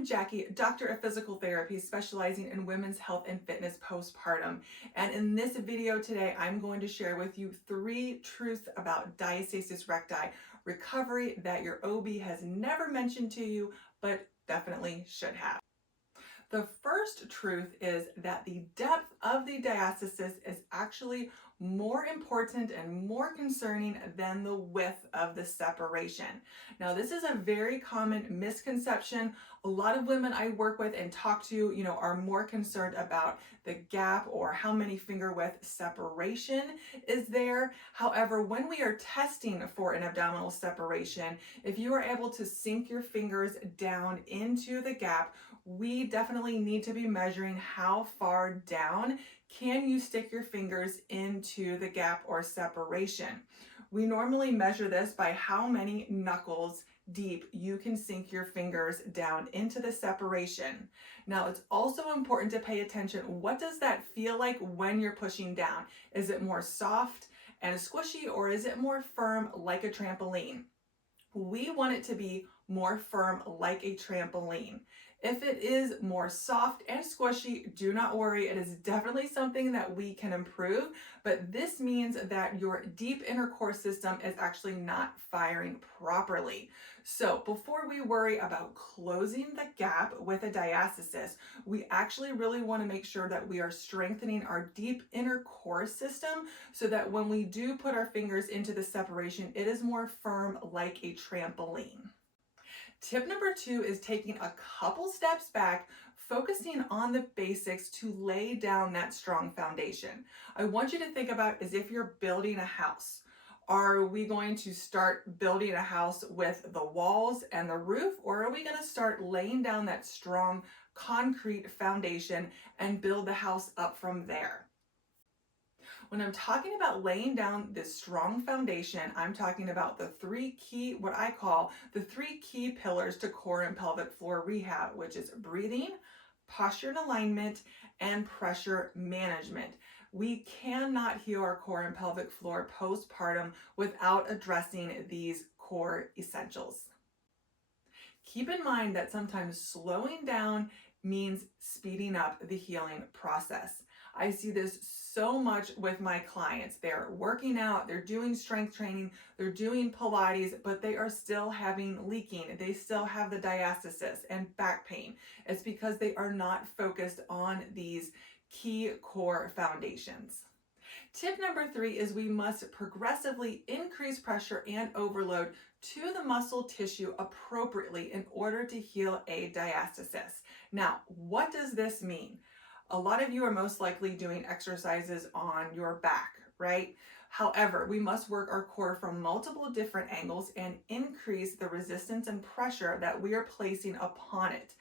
I'm Jackie, doctor of physical therapy specializing in women's health and fitness postpartum. And in this video today, I'm going to share with you 3 truths about diastasis recti recovery that your OB has never mentioned to you, but definitely should have. The first truth is that the depth of the diastasis is actually more important and more concerning than the width of the separation. Now, this is a very common misconception. A lot of women I work with and talk to, are more concerned about the gap or how many finger width separation is there. However, when we are testing for an abdominal separation, if you are able to sink your fingers down into the gap, we definitely need to be measuring how far down can you stick your fingers into the gap or separation. We normally measure this by how many knuckles deep you can sink your fingers down into the separation. Now, it's also important to pay attention. What does that feel like when you're pushing down? Is it more soft and squishy, or is it more firm like a trampoline? We want it to be more firm like a trampoline. If it is more soft and squishy, do not worry. It is definitely something that we can improve, but this means that your deep inner core system is actually not firing properly. So before we worry about closing the gap with a diastasis, we actually really want to make sure that we are strengthening our deep inner core system so that when we do put our fingers into the separation, it is more firm like a trampoline. Tip number 2 is taking a couple steps back, focusing on the basics to lay down that strong foundation. I want you to think about as if you're building a house. Are we going to start building a house with the walls and the roof, or are we going to start laying down that strong concrete foundation and build the house up from there? When I'm talking about laying down this strong foundation, I'm talking about the 3 key, what I call the 3 key pillars to core and pelvic floor rehab, which is breathing, posture and alignment, and pressure management. We cannot heal our core and pelvic floor postpartum without addressing these core essentials. Keep in mind that sometimes slowing down means speeding up the healing process. I see this so much with my clients. They're working out, they're doing strength training, they're doing Pilates, but they are still having leaking. They still have the diastasis and back pain. It's because they are not focused on these key core foundations. Tip number 3 is we must progressively increase pressure and overload to the muscle tissue appropriately in order to heal a diastasis. Now, what does this mean? A lot of you are most likely doing exercises on your back, right? However, we must work our core from multiple different angles and increase the resistance and pressure that we are placing upon it.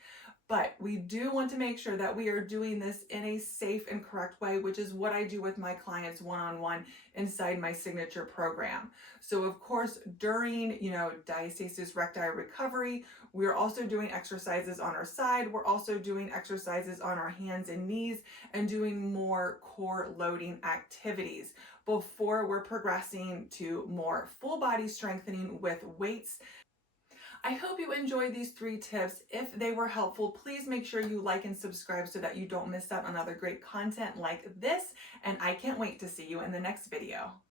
But we do want to make sure that we are doing this in a safe and correct way, which is what I do with my clients one-on-one inside my signature program. So of course, during, diastasis recti recovery, we're also doing exercises on our side. We're also doing exercises on our hands and knees and doing more core loading activities before we're progressing to more full body strengthening with weights. I hope you enjoyed these 3 tips. If they were helpful, please make sure you like and subscribe so that you don't miss out on other great content like this. And I can't wait to see you in the next video.